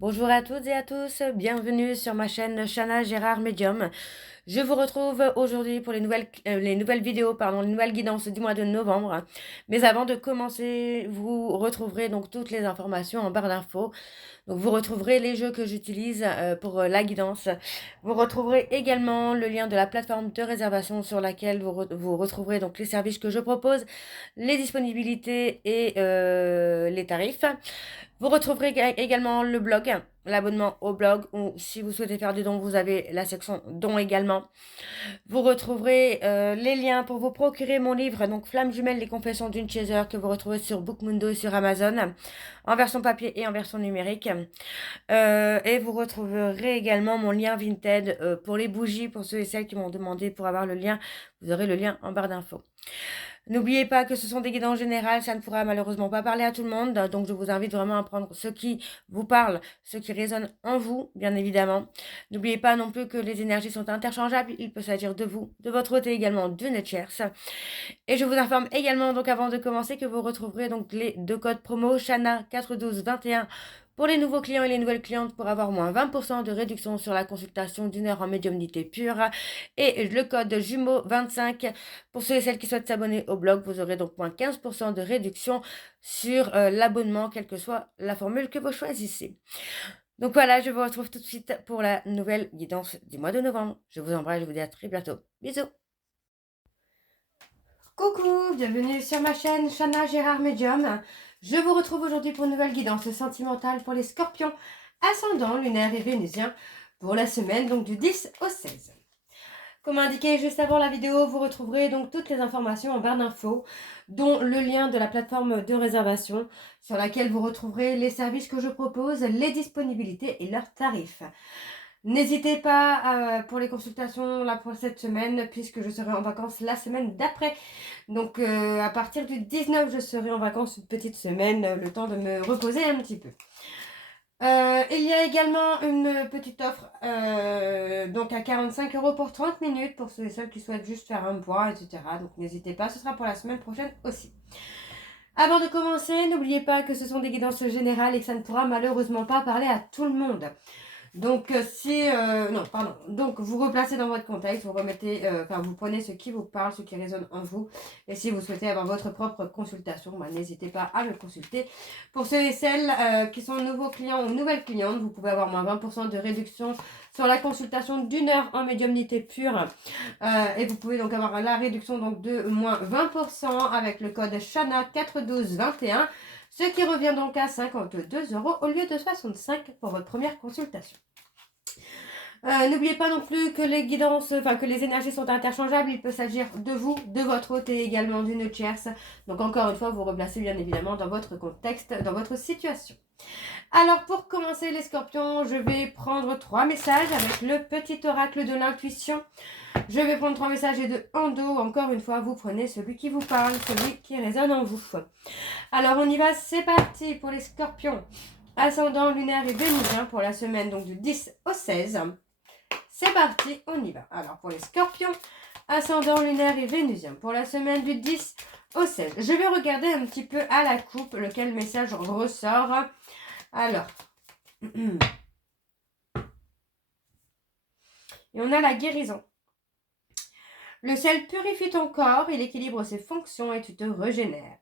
Bonjour à toutes et à tous, bienvenue sur ma chaîne Chana Gérard Medium. Je vous retrouve aujourd'hui pour les nouvelles vidéos, les nouvelles guidances du mois de novembre. Mais avant de commencer, vous retrouverez donc toutes les informations en barre d'infos. Donc vous retrouverez les jeux que j'utilise pour la guidance. Vous retrouverez également le lien de la plateforme de réservation sur laquelle vous retrouverez donc les services que je propose, les disponibilités et les tarifs. Vous retrouverez également le blog, l'abonnement au blog, ou si vous souhaitez faire des dons, vous avez la section dons également. Vous retrouverez les liens pour vous procurer mon livre, donc Flamme jumelle, les confessions d'une chaser, que vous retrouvez sur Bookmundo et sur Amazon, en version papier et en version numérique. Et vous retrouverez également mon lien Vinted pour les bougies, pour ceux et celles qui m'ont demandé pour avoir le lien. Vous aurez le lien en barre d'infos. N'oubliez pas que ce sont des guidances générales, ça ne pourra malheureusement pas parler à tout le monde, donc je vous invite vraiment à prendre ce qui vous parle, ce qui résonne en vous, bien évidemment. N'oubliez pas non plus que les énergies sont interchangeables, il peut s'agir de vous, de votre côté également d'une tierce. Et je vous informe également, donc avant de commencer, que vous retrouverez donc les deux codes promo Chana 41221 pour les nouveaux clients et les nouvelles clientes pour avoir moins 20% de réduction sur la consultation d'une heure en médiumnité pure. Et le code jumeau 25 pour ceux et celles qui souhaitent s'abonner au blog. Vous aurez donc moins 15% de réduction sur l'abonnement, quelle que soit la formule que vous choisissez. Donc voilà, je vous retrouve tout de suite pour la nouvelle guidance du mois de novembre. Je vous embrasse, je vous dis à très bientôt. Bisous. Coucou, bienvenue sur ma chaîne Chana Gérard Medium. Je vous retrouve aujourd'hui pour une nouvelle guidance sentimentale pour les scorpions, ascendant lunaire et vénusien pour la semaine donc du 10 au 16. Comme indiqué juste avant la vidéo, vous retrouverez donc toutes les informations en barre d'infos, dont le lien de la plateforme de réservation sur laquelle vous retrouverez les services que je propose, les disponibilités et leurs tarifs. N'hésitez pas pour les consultations là pour cette semaine, puisque je serai en vacances la semaine d'après. Donc à partir du 19, je serai en vacances une petite semaine, le temps de me reposer un petit peu. Il y a également une petite offre donc à 45 € pour 30 minutes pour ceux et celles qui souhaitent juste faire un point, etc. Donc n'hésitez pas, ce sera pour la semaine prochaine aussi. Avant de commencer, n'oubliez pas que ce sont des guidances générales et que ça ne pourra malheureusement pas parler à tout le monde. Donc donc vous replacez dans votre contexte, vous remettez, vous prenez ce qui vous parle, ce qui résonne en vous. Et si vous souhaitez avoir votre propre consultation, n'hésitez pas à me consulter. Pour ceux et celles qui sont nouveaux clients ou nouvelles clientes, vous pouvez avoir moins 20% de réduction sur la consultation d'une heure en médiumnité pure. Et vous pouvez donc avoir la réduction donc de moins 20% avec le code Chana 41221. Ce qui revient donc à 52 € au lieu de 65 pour votre première consultation. N'oubliez pas non plus que les guidances, que les énergies sont interchangeables. Il peut s'agir de vous, de votre hôte et également d'une tierce. Donc encore une fois, vous replacez bien évidemment dans votre contexte, dans votre situation. Alors pour commencer les scorpions, je vais prendre 3 messages avec le petit oracle de l'intuition. Je vais prendre 3 messages et de Ando. Encore une fois, vous prenez celui qui vous parle, celui qui résonne en vous. Alors on y va, c'est parti pour les scorpions. Ascendant lunaire et vénusien pour la semaine donc du 10 au 16. C'est parti, on y va. Alors pour les scorpions, ascendant lunaire et vénusien pour la semaine du 10 au 16. Je vais regarder un petit peu à la coupe lequel message ressort. Alors, et on a la guérison. Le sel purifie ton corps, il équilibre ses fonctions et tu te régénères.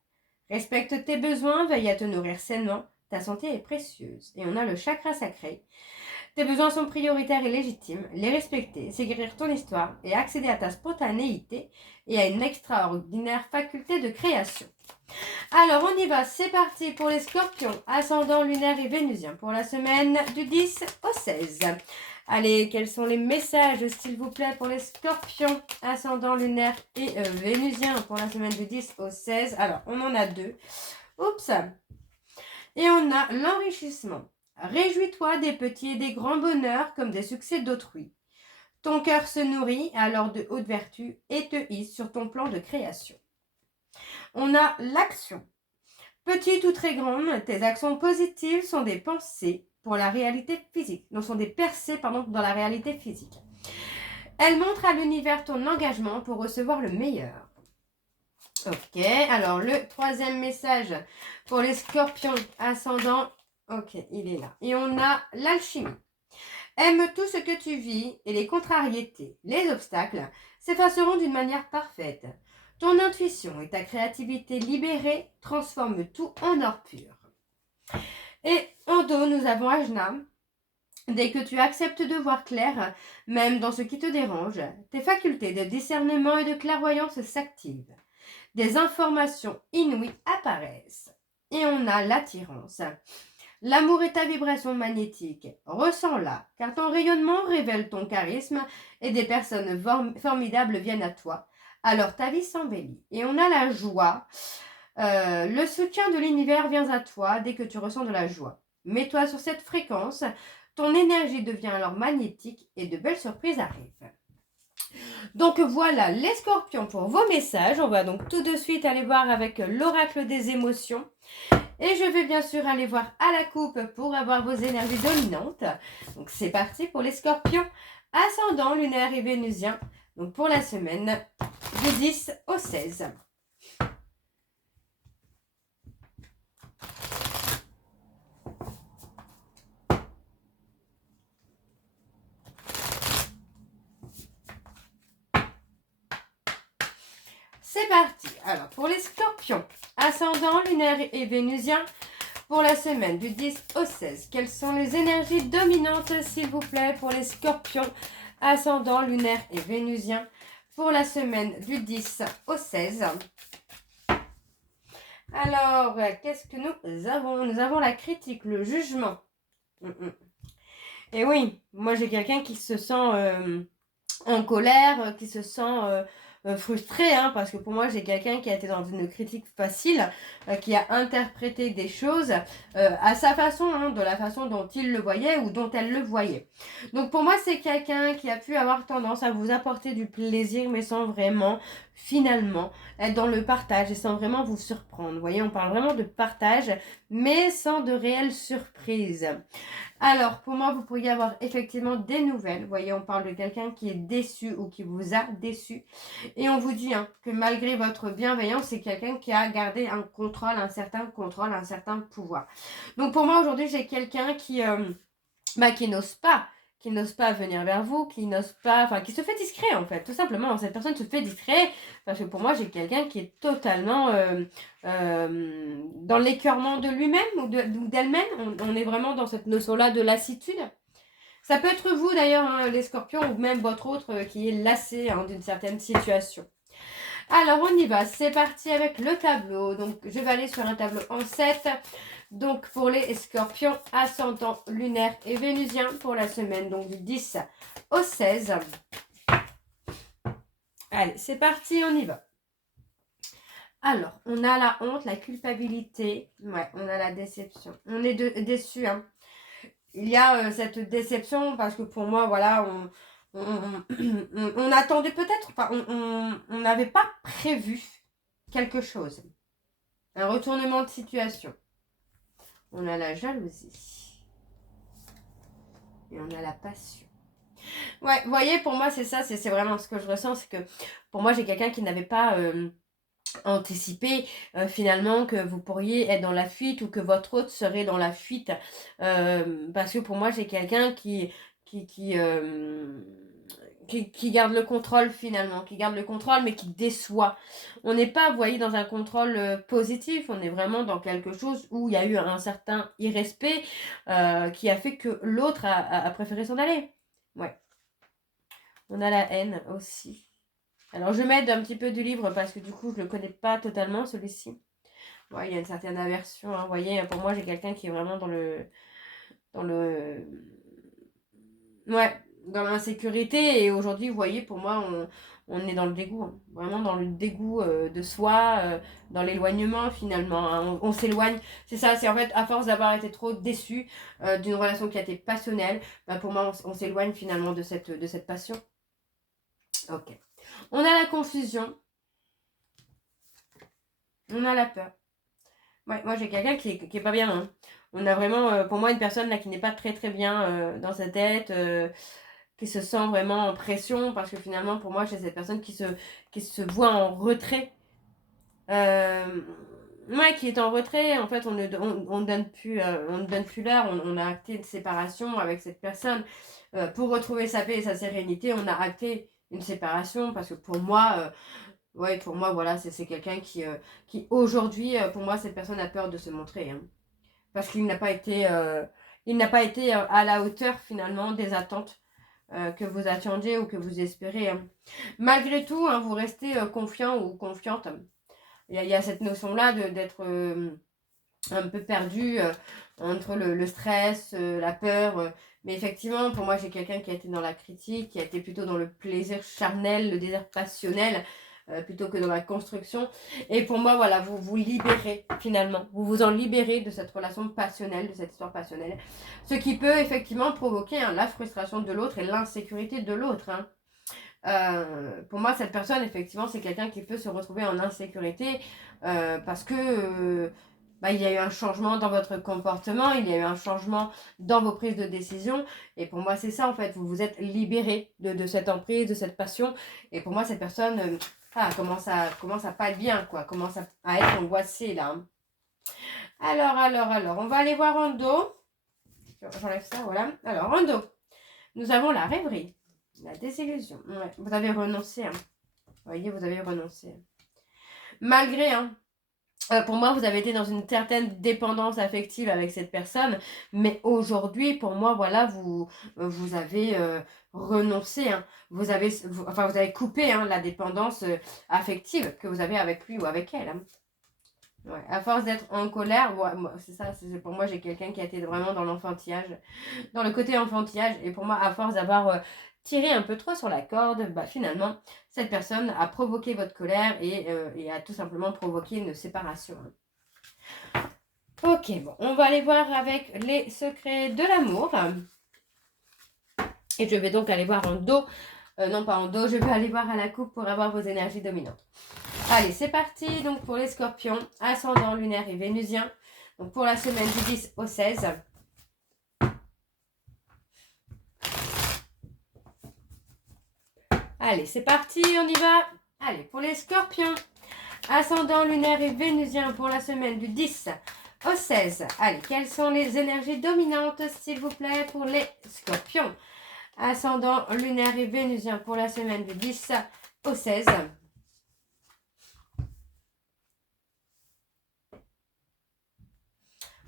Respecte tes besoins, veille à te nourrir sainement, ta santé est précieuse. Et on a le chakra sacré. Tes besoins sont prioritaires et légitimes. Les respecter, c'est guérir ton histoire et accéder à ta spontanéité et à une extraordinaire faculté de création. Alors on y va, c'est parti pour les scorpions, ascendant lunaire et vénusien pour la semaine du 10 au 16. Allez, quels sont les messages, s'il vous plaît, pour les scorpions, ascendant lunaire et vénusien pour la semaine du 10 au 16. Alors, on en a 2. Oups. Et on a l'enrichissement. Réjouis-toi des petits et des grands bonheurs comme des succès d'autrui. Ton cœur se nourrit alors de hautes vertus et te hisse sur ton plan de création. On a l'action. Petite ou très grande, tes actions positives sont des pensées pour la réalité physique. Donc, sont des percées, dans la réalité physique. Elles montrent à l'univers ton engagement pour recevoir le meilleur. Ok, alors le troisième message pour les scorpions ascendant Ok, il est là. Et on a l'alchimie. Aime tout ce que tu vis et les contrariétés, les obstacles s'effaceront d'une manière parfaite. Ton intuition et ta créativité libérée transforment tout en or pur. Et en dos, nous avons Ajna. Dès que tu acceptes de voir clair, même dans ce qui te dérange, tes facultés de discernement et de clairvoyance s'activent. Des informations inouïes apparaissent. Et on a l'attirance. L'amour est ta vibration magnétique. Ressens-la, car ton rayonnement révèle ton charisme et des personnes formidables viennent à toi. Alors ta vie s'embellit. Et on a la joie. Le soutien de l'univers vient à toi dès que tu ressens de la joie. Mets-toi sur cette fréquence. Ton énergie devient alors magnétique et de belles surprises arrivent. Donc voilà les scorpions pour vos messages. On va donc tout de suite aller voir avec l'oracle des émotions. Et je vais bien sûr aller voir à la coupe pour avoir vos énergies dominantes. Donc c'est parti pour les scorpions. Ascendant lunaire et vénusien. Donc pour la semaine du 10 au 16. C'est parti. Alors, pour les scorpions, ascendant, lunaire et vénusien, pour la semaine du 10 au 16, quelles sont les énergies dominantes, s'il vous plaît, pour les scorpions, ascendant, lunaire et vénusien, pour la semaine du 10 au 16. Alors, qu'est-ce que nous avons? Nous avons la critique, le jugement. Et oui, moi j'ai quelqu'un qui se sent en colère, qui se sent frustré, hein, parce que pour moi j'ai quelqu'un qui a été dans une critique facile, qui a interprété des choses à sa façon, hein, de la façon dont il le voyait ou dont elle le voyait. Donc pour moi c'est quelqu'un qui a pu avoir tendance à vous apporter du plaisir, mais sans vraiment finalement être dans le partage et sans vraiment vous surprendre. Vous voyez, on parle vraiment de partage, mais sans de réelle surprise. Alors, pour moi, vous pourriez avoir effectivement des nouvelles. Vous voyez, on parle de quelqu'un qui est déçu ou qui vous a déçu. Et on vous dit que malgré votre bienveillance, c'est quelqu'un qui a gardé un contrôle, un certain pouvoir. Donc pour moi, aujourd'hui, j'ai quelqu'un qui n'ose pas venir vers vous, qui se fait discret en fait, tout simplement. Cette personne se fait discret parce que pour moi, j'ai quelqu'un qui est totalement dans l'écœurement de lui-même ou d'elle-même. On est vraiment dans cette notion-là de lassitude. Ça peut être vous d'ailleurs, hein, les scorpions, ou même votre autre qui est lassé d'une certaine situation. Alors, on y va. C'est parti avec le tableau. Donc, je vais aller sur un tableau en 7. Donc, pour les scorpions, ascendant lunaire et vénusien pour la semaine donc du 10 au 16. Allez, c'est parti, on y va. Alors, on a la honte, la culpabilité. Ouais, on a la déception. On est déçu, hein. Il y a cette déception parce que pour moi, voilà, on attendait peut-être, on n'avait pas prévu quelque chose. Un retournement de situation. On a la jalousie. Et on a la passion. Ouais, vous voyez, pour moi, c'est ça, c'est vraiment ce que je ressens. C'est que pour moi, j'ai quelqu'un qui n'avait pas anticipé finalement que vous pourriez être dans la fuite ou que votre hôte serait dans la fuite. Parce que pour moi, j'ai quelqu'un qui garde le contrôle finalement, qui garde le contrôle mais qui déçoit. On n'est pas, vous voyez, dans un contrôle positif, on est vraiment dans quelque chose où il y a eu un certain irrespect qui a fait que l'autre a préféré s'en aller. Ouais. On a la haine aussi. Alors je m'aide un petit peu du livre parce que du coup je ne le connais pas totalement celui-ci. Ouais, il y a une certaine aversion, hein. Vous voyez, pour moi j'ai quelqu'un qui est vraiment ouais, dans l'insécurité. Et aujourd'hui, vous voyez, pour moi, on est dans le dégoût, hein. Vraiment dans le dégoût de soi, dans l'éloignement finalement, hein. On s'éloigne. C'est ça, c'est en fait, à force d'avoir été trop déçu d'une relation qui a été passionnelle, pour moi, on s'éloigne finalement de cette passion. Ok. On a la confusion. On a la peur. Ouais, moi, j'ai quelqu'un qui est pas bien, hein. On a vraiment, pour moi, une personne là qui n'est pas très très bien dans sa tête, qui se sent vraiment en pression parce que finalement pour moi c'est cette personne qui se voit en retrait. Ouais, qui est en retrait. En fait, on ne donne plus l'heure. On a acté une séparation avec cette personne. Pour retrouver sa paix et sa sérénité, on a acté une séparation parce que pour moi, ouais, pour moi, voilà, c'est quelqu'un qui aujourd'hui, pour moi, cette personne a peur de se montrer. Hein, parce qu'il n'a pas été, à la hauteur finalement des attentes que vous attendiez ou que vous espérez. Hein. Malgré tout, hein, vous restez confiant ou confiante. Il y a cette notion-là d'être un peu perdu entre le stress, la peur. Mais effectivement, pour moi, j'ai quelqu'un qui a été dans la critique, qui a été plutôt dans le plaisir charnel, le désir passionnel, plutôt que dans la construction. Et pour moi, voilà, vous vous libérez finalement. Vous vous en libérez de cette relation passionnelle, de cette histoire passionnelle. Ce qui peut effectivement provoquer hein, la frustration de l'autre et l'insécurité de l'autre. Hein. Pour moi, cette personne, effectivement, c'est quelqu'un qui peut se retrouver en insécurité parce que il y a eu un changement dans votre comportement, il y a eu un changement dans vos prises de décision. Et pour moi, c'est ça, en fait. Vous vous êtes libéré de cette emprise, de cette passion. Et pour moi, cette personne commence à pas être bien, quoi. Commence à être angoissée, là. Hein. Alors, on va aller voir en dos. J'enlève ça, voilà. Alors, en dos, nous avons la rêverie. La désillusion. Ouais, vous avez renoncé. Hein. Vous voyez, vous avez renoncé. Malgré, hein, pour moi, vous avez été dans une certaine dépendance affective avec cette personne. Mais aujourd'hui, pour moi, voilà, vous avez renoncé. Hein. Vous avez coupé hein, la dépendance affective que vous avez avec lui ou avec elle. Hein. Ouais, à force d'être en colère, c'est ça, pour moi, j'ai quelqu'un qui a été vraiment dans l'enfantillage, dans le côté enfantillage. Et pour moi, à force d'avoir tiré un peu trop sur la corde, finalement, cette personne a provoqué votre colère et a tout simplement provoqué une séparation. Ok, bon, on va aller voir avec les secrets de l'amour. Et je vais donc aller voir en dos, non pas en dos, je vais aller voir à la coupe pour avoir vos énergies dominantes. Allez, c'est parti. Donc pour les scorpions, ascendant lunaire et vénusien. Donc pour la semaine du 10 au 16. Allez, c'est parti, on y va. Allez, pour les scorpions, ascendant lunaire et vénusien pour la semaine du 10 au 16. Allez, quelles sont les énergies dominantes, s'il vous plaît, pour les scorpions? Ascendant lunaire et vénusien pour la semaine du 10 au 16.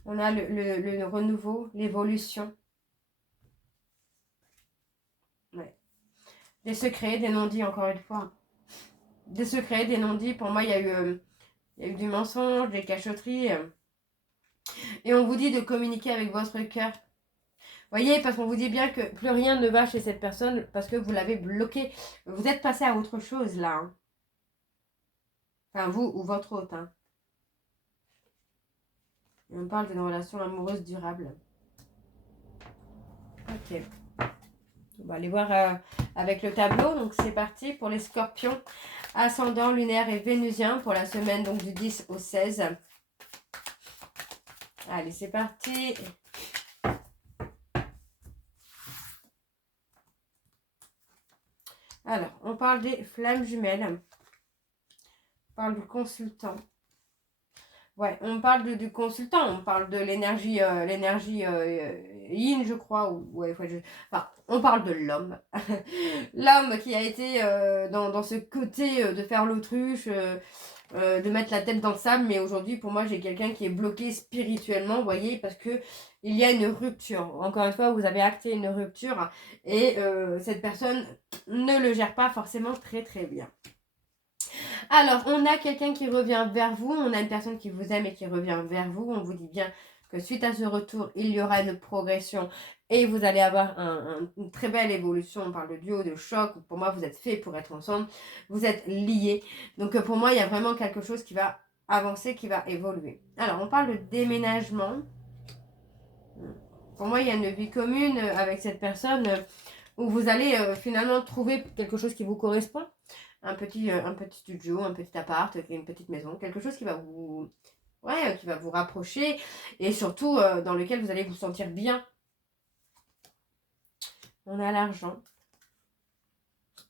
On a le renouveau, l'évolution. Ouais. Des secrets, des non-dits, encore une fois. Des secrets, des non-dits. Pour moi, il y a eu du mensonge, des cachotteries. Et on vous dit de communiquer avec votre cœur. Voyez, parce qu'on vous dit bien que plus rien ne va chez cette personne parce que vous l'avez bloqué. Vous êtes passé à autre chose, là. Hein. Enfin, vous ou votre hôte. Hein. Et on parle d'une relation amoureuse durable. Ok. On va aller voir avec le tableau. Donc, c'est parti pour les scorpions. Ascendant lunaire et vénusien pour la semaine donc du 10 au 16. Allez, c'est parti. Alors, on parle des flammes jumelles. On parle du consultant. Ouais, on parle du consultant, on parle de l'énergie yin, je crois. On parle de l'homme. L'homme qui a été dans ce côté de faire l'autruche, de mettre la tête dans le sable. Mais aujourd'hui, pour moi, j'ai quelqu'un qui est bloqué spirituellement, vous voyez, parce que il y a une rupture. Encore une fois, vous avez acté une rupture et cette personne ne le gère pas forcément très très bien. Alors, on a quelqu'un qui revient vers vous, on a une personne qui vous aime et qui revient vers vous. On vous dit bien que suite à ce retour, il y aura une progression et vous allez avoir une très belle évolution. On parle de duo, de choc. Pour moi, vous êtes faits pour être ensemble. Vous êtes liés. Donc, pour moi, il y a vraiment quelque chose qui va avancer, qui va évoluer. Alors, on parle de déménagement. Pour moi, il y a une vie commune avec cette personne où vous allez finalement trouver quelque chose qui vous correspond. Un petit studio, un petit appart, une petite maison, quelque chose qui va qui va vous rapprocher et surtout dans lequel vous allez vous sentir bien. On a l'argent.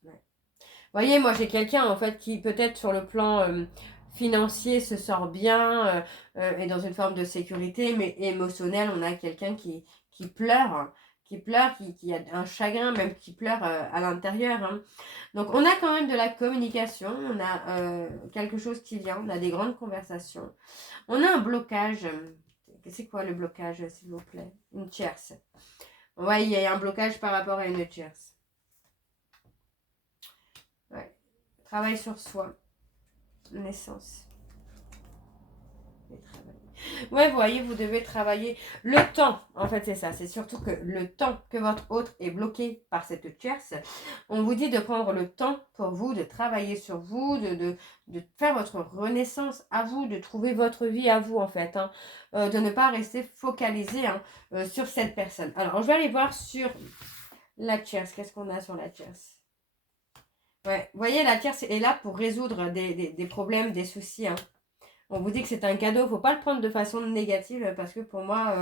Ouais. Vous voyez, moi j'ai quelqu'un en fait qui peut-être sur le plan financier se sort bien, est dans une forme de sécurité, mais émotionnel, on a quelqu'un qui pleure, qui a un chagrin, même qui pleure à l'intérieur. Hein. Donc on a quand même de la communication, on a quelque chose qui vient, on a des grandes conversations. On a un blocage. C'est quoi le blocage, s'il vous plaît? Une tierce. Ouais, il y a un blocage par rapport à une tierce. Ouais. Travail sur soi. Naissance. Ouais, vous voyez, vous devez travailler le temps. En fait, c'est ça. C'est surtout que le temps que votre autre est bloqué par cette tierce, on vous dit de prendre le temps pour vous, de travailler sur vous, de faire votre renaissance à vous, de trouver votre vie à vous, en fait. Hein, de ne pas rester focalisé hein, sur cette personne. Alors, je vais aller voir sur la tierce. Qu'est-ce qu'on a sur la tierce? Ouais, vous voyez, la tierce est là pour résoudre des problèmes, des soucis. Hein. On vous dit que c'est un cadeau, faut pas le prendre de façon négative parce que pour moi,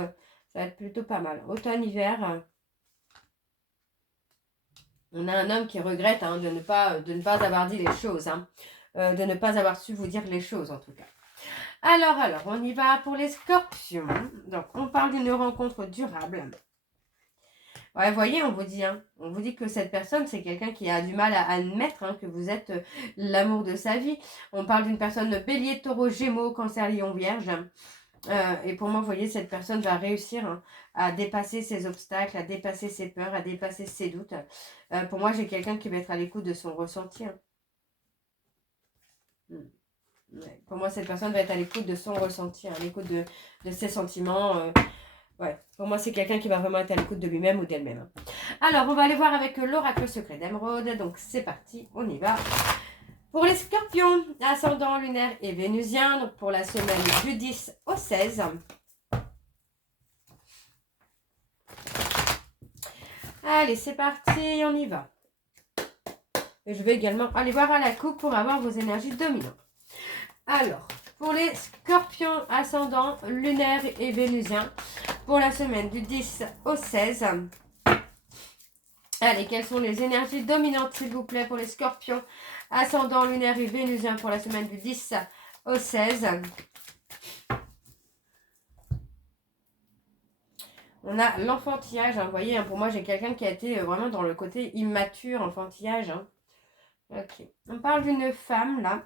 ça va être plutôt pas mal. Automne-hiver, on a un homme qui regrette hein, de ne pas avoir dit les choses, hein, de ne pas avoir su vous dire les choses en tout cas. Alors, on y va pour les scorpions. Donc, on parle d'une rencontre durable. Ouais, vous voyez, on vous dit que cette personne, c'est quelqu'un qui a du mal à admettre hein, que vous êtes l'amour de sa vie. On parle d'une personne bélier, taureau, gémeaux, cancer, lion, vierge. Et pour moi, vous voyez, cette personne va réussir hein, à dépasser ses obstacles, à dépasser ses peurs, à dépasser ses doutes. Pour moi, j'ai quelqu'un qui va être à l'écoute de son ressenti. Hein. Ouais. Pour moi, cette personne va être à l'écoute de son ressenti, à l'écoute de ses sentiments. Ouais, pour moi, c'est quelqu'un qui va vraiment être à l'écoute de lui-même ou d'elle-même. Alors, on va aller voir avec l'oracle secret d'Émeraude. Donc, c'est parti, on y va. Pour les scorpions, ascendant lunaire et vénusien, donc pour la semaine du 10 au 16. Allez, c'est parti, on y va. Et je vais également aller voir à la coupe pour avoir vos énergies dominantes. Alors, pour les scorpions, ascendant lunaire et vénusien, pour la semaine du 10 au 16. Allez, quelles sont les énergies dominantes, s'il vous plaît, pour les scorpions, ascendant lunaire et vénusien pour la semaine du 10 au 16. On a l'enfantillage, hein, vous voyez, hein, pour moi j'ai quelqu'un qui a été vraiment dans le côté immature, enfantillage. Hein. Ok, on parle d'une femme là.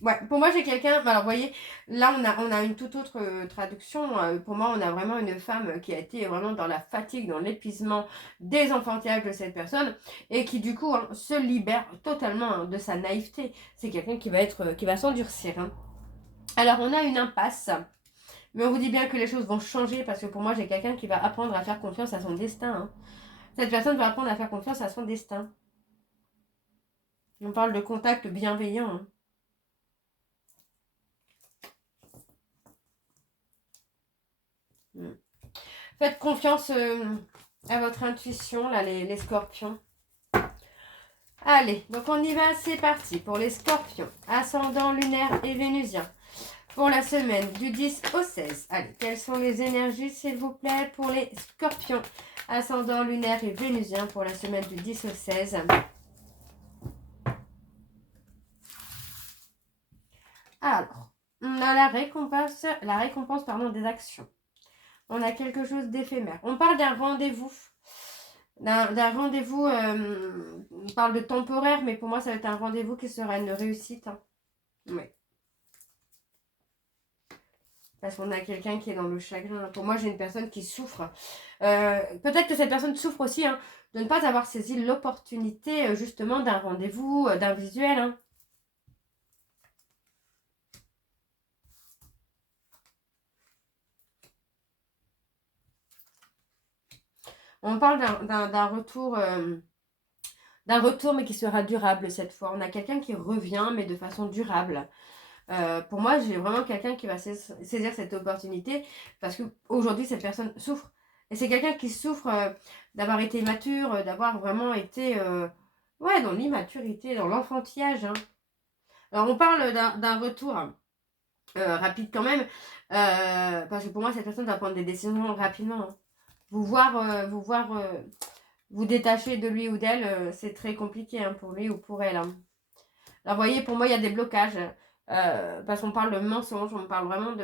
Ouais, pour moi j'ai quelqu'un, alors vous voyez, là on a une toute autre traduction. Pour moi on a vraiment une femme qui a été vraiment dans la fatigue, dans l'épuisement des enfantillages de cette personne et qui du coup hein, se libère totalement hein, de sa naïveté. C'est quelqu'un qui va s'endurcir. Hein. Alors on a une impasse, mais on vous dit bien que les choses vont changer parce que pour moi j'ai quelqu'un qui va apprendre à faire confiance à son destin. Hein. Cette personne va apprendre à faire confiance à son destin. On parle de contact bienveillant. Hein. Faites confiance à votre intuition, là, les scorpions. Allez, donc on y va, c'est parti pour les scorpions, ascendant lunaire et vénusien. Pour la semaine du 10 au 16. Allez, quelles sont les énergies, s'il vous plaît, pour les scorpions, ascendant lunaire et vénusien pour la semaine du 10 au 16. Alors, on a la récompense pardon, des actions. On a quelque chose d'éphémère. On parle d'un rendez-vous. D'un rendez-vous, on parle de temporaire, mais pour moi, ça va être un rendez-vous qui sera une réussite. Hein. Oui. Parce qu'on a quelqu'un qui est dans le chagrin. Pour moi, j'ai une personne qui souffre. Peut-être que cette personne souffre aussi hein, de ne pas avoir saisi l'opportunité justement d'un rendez-vous, d'un visuel. Hein. On parle d'un retour, mais qui sera durable cette fois. On a quelqu'un qui revient, mais de façon durable. Pour moi, j'ai vraiment quelqu'un qui va saisir cette opportunité parce qu'aujourd'hui, cette personne souffre. Et c'est quelqu'un qui souffre d'avoir été immature, d'avoir vraiment été dans l'immaturité, dans l'enfantillage. Hein. Alors, on parle d'un retour rapide quand même parce que pour moi, cette personne va prendre des décisions rapidement. Hein. Vous détacher de lui ou d'elle, c'est très compliqué hein, pour lui ou pour elle. Hein. Alors, vous voyez, pour moi, il y a des blocages. Parce qu'on parle de mensonge, on parle vraiment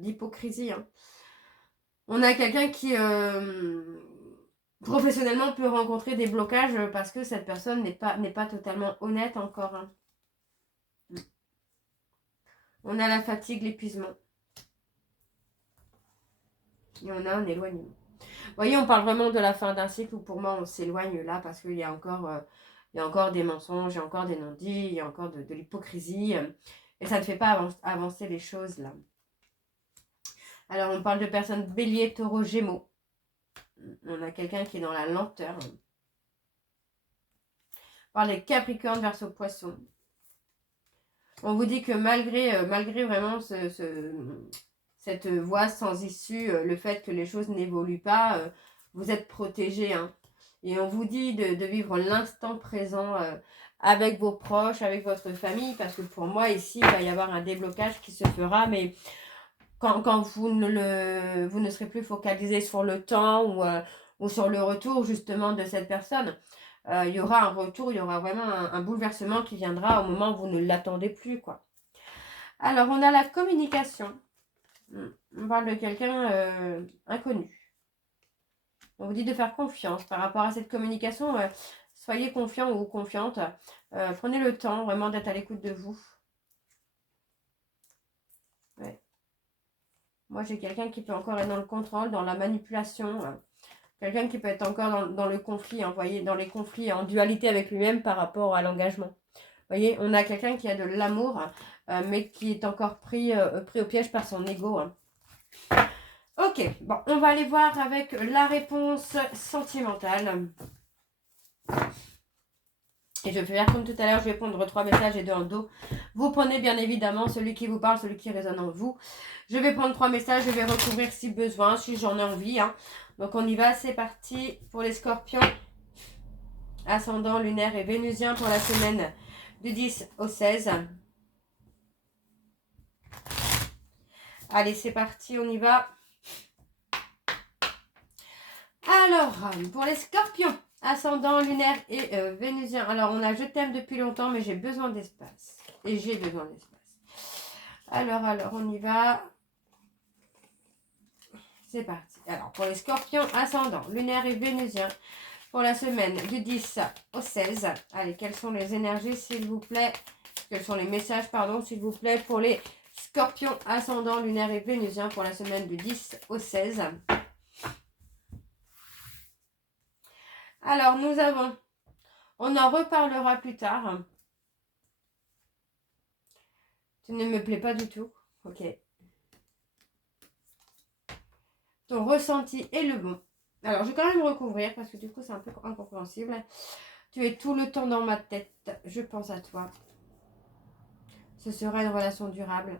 d'hypocrisie. Hein. On a quelqu'un qui, professionnellement, peut rencontrer des blocages parce que cette personne n'est pas totalement honnête encore. Hein. On a la fatigue, l'épuisement. Et on a un éloignement. Vous voyez, on parle vraiment de la fin d'un cycle où pour moi, on s'éloigne là parce qu'il y a encore des mensonges, il y a encore des non-dits, il y a encore de l'hypocrisie. Et ça ne fait pas avancer les choses là. Alors, on parle de personnes bélier, taureau, gémeaux. On a quelqu'un qui est dans la lenteur. On parle des capricornes, verseau, poisson. On vous dit que malgré vraiment cette voie sans issue, le fait que les choses n'évoluent pas, vous êtes protégé. Hein. Et on vous dit de vivre l'instant présent avec vos proches, avec votre famille, parce que pour moi, ici, il va y avoir un déblocage qui se fera, mais quand vous ne serez plus focalisé sur le temps ou sur le retour, justement, de cette personne, il y aura un retour, il y aura vraiment un bouleversement qui viendra au moment où vous ne l'attendez plus, quoi. Alors, on a la communication. On parle de quelqu'un inconnu. On vous dit de faire confiance par rapport à cette communication. Soyez confiant ou confiante. Prenez le temps vraiment d'être à l'écoute de vous. Ouais. Moi, j'ai quelqu'un qui peut encore être dans le contrôle, dans la manipulation. Quelqu'un qui peut être encore dans le conflit. Vous voyez, dans les conflits en dualité avec lui-même par rapport à l'engagement. Vous voyez, on a quelqu'un qui a de l'amour, mais qui est encore pris au piège par son ego. Hein. Ok, bon, on va aller voir avec la réponse sentimentale. Et je vais faire comme tout à l'heure, je vais prendre 3 messages et 2 en dos. Vous prenez bien évidemment celui qui vous parle, celui qui résonne en vous. Je vais prendre 3 messages, je vais recouvrir si besoin, si j'en ai envie. Hein. Donc on y va, c'est parti pour les scorpions. Ascendant, lunaire et vénusien pour la semaine du 10 au 16. Allez, c'est parti, on y va. Alors, pour les scorpions, ascendant, lunaire et vénusien. Alors, on a je t'aime depuis longtemps, mais j'ai besoin d'espace. Et j'ai besoin d'espace. Alors, on y va. C'est parti. Alors, pour les scorpions, ascendant, lunaire et vénusien, pour la semaine du 10 au 16. Allez, quelles sont les énergies, s'il vous plaît? Quels sont les messages, pardon, s'il vous plaît, pour les scorpions, ascendant, lunaire et vénusien, pour la semaine du 10 au 16. Alors, nous avons, on en reparlera plus tard. Tu ne me plais pas du tout. Ok. Ton ressenti est le bon. Alors, je vais quand même recouvrir parce que du coup, c'est un peu incompréhensible. Tu es tout le temps dans ma tête. Je pense à toi. Ce sera une relation durable.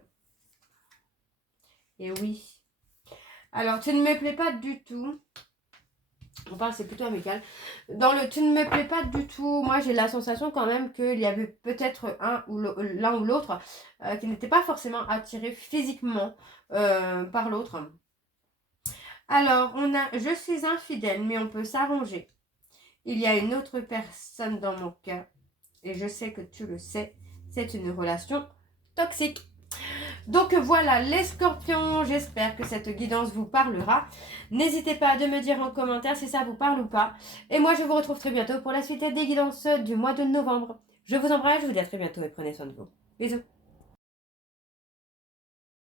Et oui. Alors, tu ne me plais pas du tout. Enfin, c'est plutôt amical. Dans le tu ne me plais pas du tout, moi j'ai la sensation quand même qu'il y avait peut-être l'un ou l'autre qui n'était pas forcément attiré physiquement par l'autre. Alors, on a je suis infidèle, mais on peut s'arranger. Il y a une autre personne dans mon cœur et je sais que tu le sais. C'est une relation toxique. Donc voilà les scorpions, j'espère que cette guidance vous parlera. N'hésitez pas à me dire en commentaire si ça vous parle ou pas. Et moi je vous retrouve très bientôt pour la suite des guidances du mois de novembre. Je vous embrasse, je vous dis à très bientôt et prenez soin de vous. Bisous.